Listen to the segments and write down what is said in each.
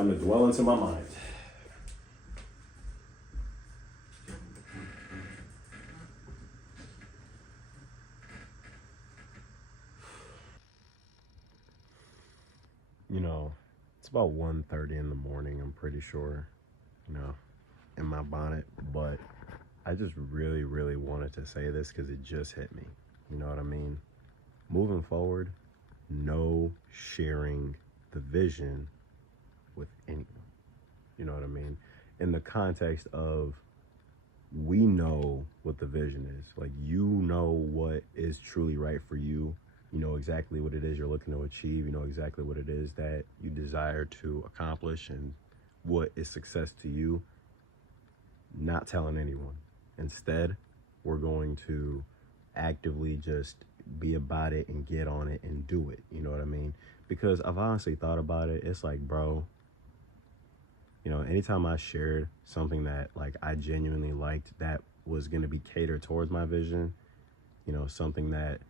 time to dwell into my mind. You know, it's about 1:30 in the morning, I'm pretty sure, in my bonnet, but I just really, really wanted to say this because it just hit me. You know what I mean? Moving forward, no sharing the vision with anyone. You know what I mean? In the context of, we know what the vision is. Like, you know what is truly right for you. You know exactly what it is you're looking to achieve. You know exactly what it is that you desire to accomplish and what is success to you. Not telling anyone. Instead, we're going to actively just be about it and get on it and do it. You know what I mean? Because I've honestly thought about it. It's like, bro, anytime I shared something that like I genuinely liked that was going to be catered towards my vision, something that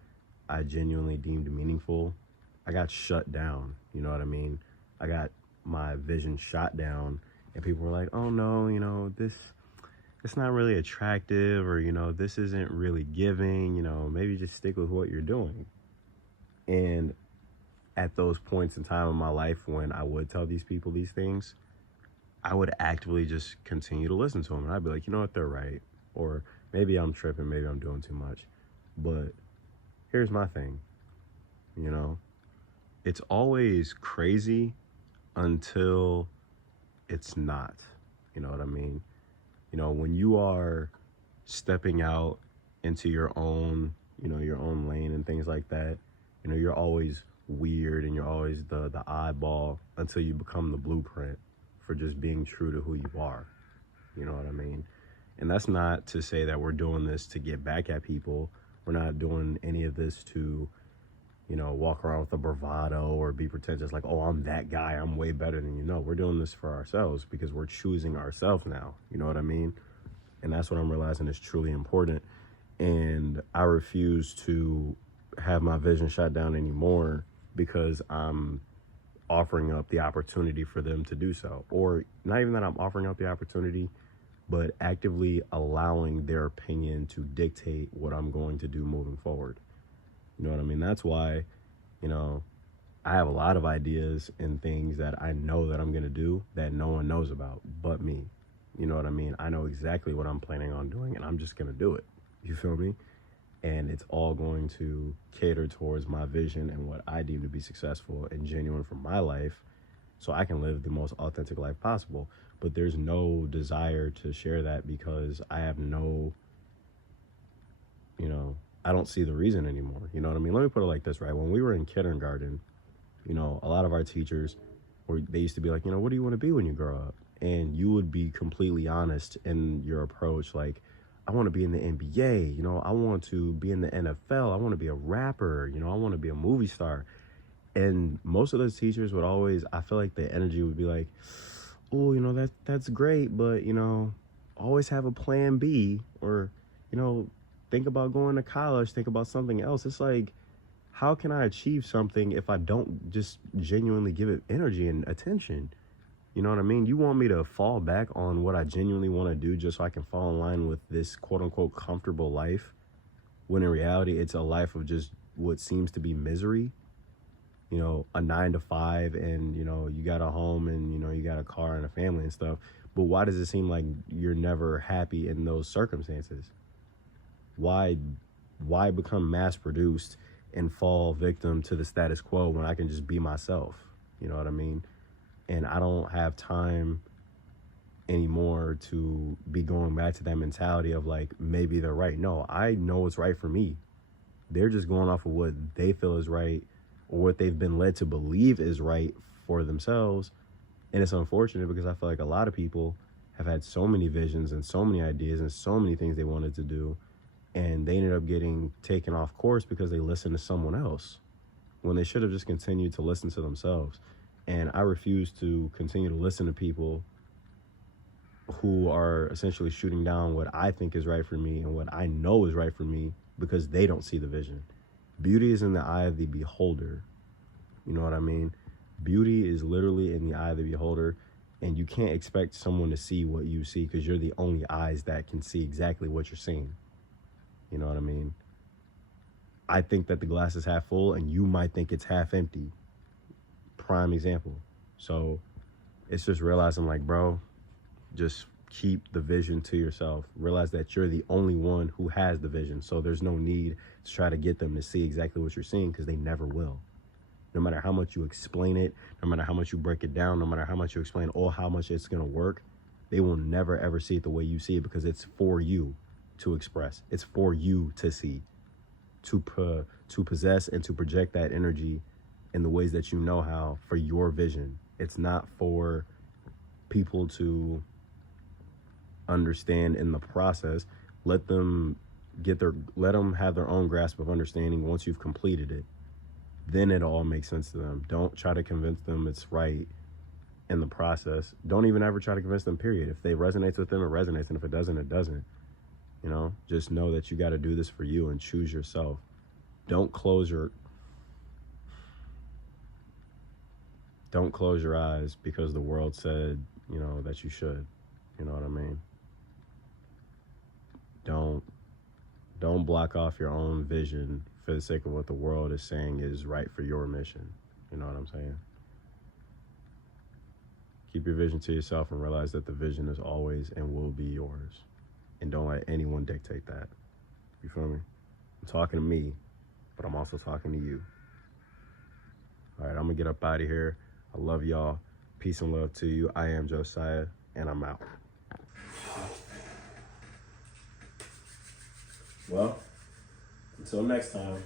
I genuinely deemed meaningful, I got shut down. You know what I mean? I got my vision shot down, and people were like, oh no, this, it's not really attractive, or, this isn't really giving, maybe just stick with what you're doing. And at those points in time in my life when I would tell these people these things, I would actively just continue to listen to them. And I'd be like, you know what, they're right. Or maybe I'm tripping, maybe I'm doing too much. But here's my thing, it's always crazy until it's not. You know what I mean? When you are stepping out into your own, your own lane and things like that, you're always weird and you're always the oddball until you become the blueprint for just being true to who you are. You know what I mean? And that's not to say that we're doing this to get back at people. We're not doing any of this to, walk around with a bravado or be pretentious like, oh, I'm that guy, I'm way better than you. No, we're doing this for ourselves because we're choosing ourselves now. You know what I mean? And that's what I'm realizing is truly important. And I refuse to have my vision shut down anymore because I'm offering up the opportunity for them to do so. Or not even that I'm offering up the opportunity, but actively allowing their opinion to dictate what I'm going to do moving forward. You know what I mean? That's why, I have a lot of ideas and things that I know that I'm going to do that no one knows about but me. You know what I mean? I know exactly what I'm planning on doing, and I'm just going to do it. You feel me? And it's all going to cater towards my vision and what I deem to be successful and genuine for my life, so I can live the most authentic life possible. But there's no desire to share that because I have no, I don't see the reason anymore. You know what I mean? Let me put it like this, right? When we were in kindergarten, a lot of our teachers, they used to be like, what do you want to be when you grow up? And you would be completely honest in your approach. Like, I want to be in the NBA, I want to be in the NFL. I want to be a rapper, I want to be a movie star. And most of those teachers would always, I feel like the energy would be like, oh, that's great, but, always have a plan B, or, think about going to college, think about something else. It's like, how can I achieve something if I don't just genuinely give it energy and attention? You know what I mean? You want me to fall back on what I genuinely want to do just so I can fall in line with this quote unquote comfortable life, when in reality it's a life of just what seems to be misery. A 9 to 5, and you got a home, and you got a car and a family and stuff. But why does it seem like you're never happy in those circumstances? Why become mass produced and fall victim to the status quo when I can just be myself? You know what I mean? And I don't have time anymore to be going back to that mentality of like, maybe they're right. No, I know what's right for me. They're just going off of what they feel is right, or what they've been led to believe is right for themselves. And it's unfortunate because I feel like a lot of people have had so many visions and so many ideas and so many things they wanted to do, and they ended up getting taken off course because they listened to someone else when they should have just continued to listen to themselves. And I refuse to continue to listen to people who are essentially shooting down what I think is right for me and what I know is right for me because they don't see the vision. Beauty is in the eye of the beholder. You know what I mean? Beauty is literally in the eye of the beholder, and you can't expect someone to see what you see because you're the only eyes that can see exactly what you're seeing. You know what I mean? I think that the glass is half full, and you might think it's half empty. Prime example. So it's just realizing, like, bro, just keep the vision to yourself. Realize that you're the only one who has the vision. So there's no need to try to get them to see exactly what you're seeing, because they never will. No matter how much you explain it, no matter how much you break it down, no matter how much you explain how much it's going to work, they will never ever see it the way you see it, because it's for you to express. It's for you to see, to possess and to project that energy in the ways that you know how, for your vision. It's not for people to understand in the process. Let them have their own grasp of understanding once you've completed it. Then it all makes sense to them. Don't try to convince them it's right in the process. Don't even ever try to convince them, period. If it resonates with them, it resonates, and if it doesn't, it doesn't. You know, just know that you got to do this for you and choose yourself. Don't close your eyes because the world said, you know, that you should. You know what I mean? Don't block off your own vision for the sake of what the world is saying is right for your mission. You know what I'm saying? Keep your vision to yourself and realize that the vision is always and will be yours. And don't let anyone dictate that. You feel me? I'm talking to me, but I'm also talking to you. All right, I'm gonna get up out of here. I love y'all. Peace and love to you. I am Josiah, and I'm out. Well, until next time.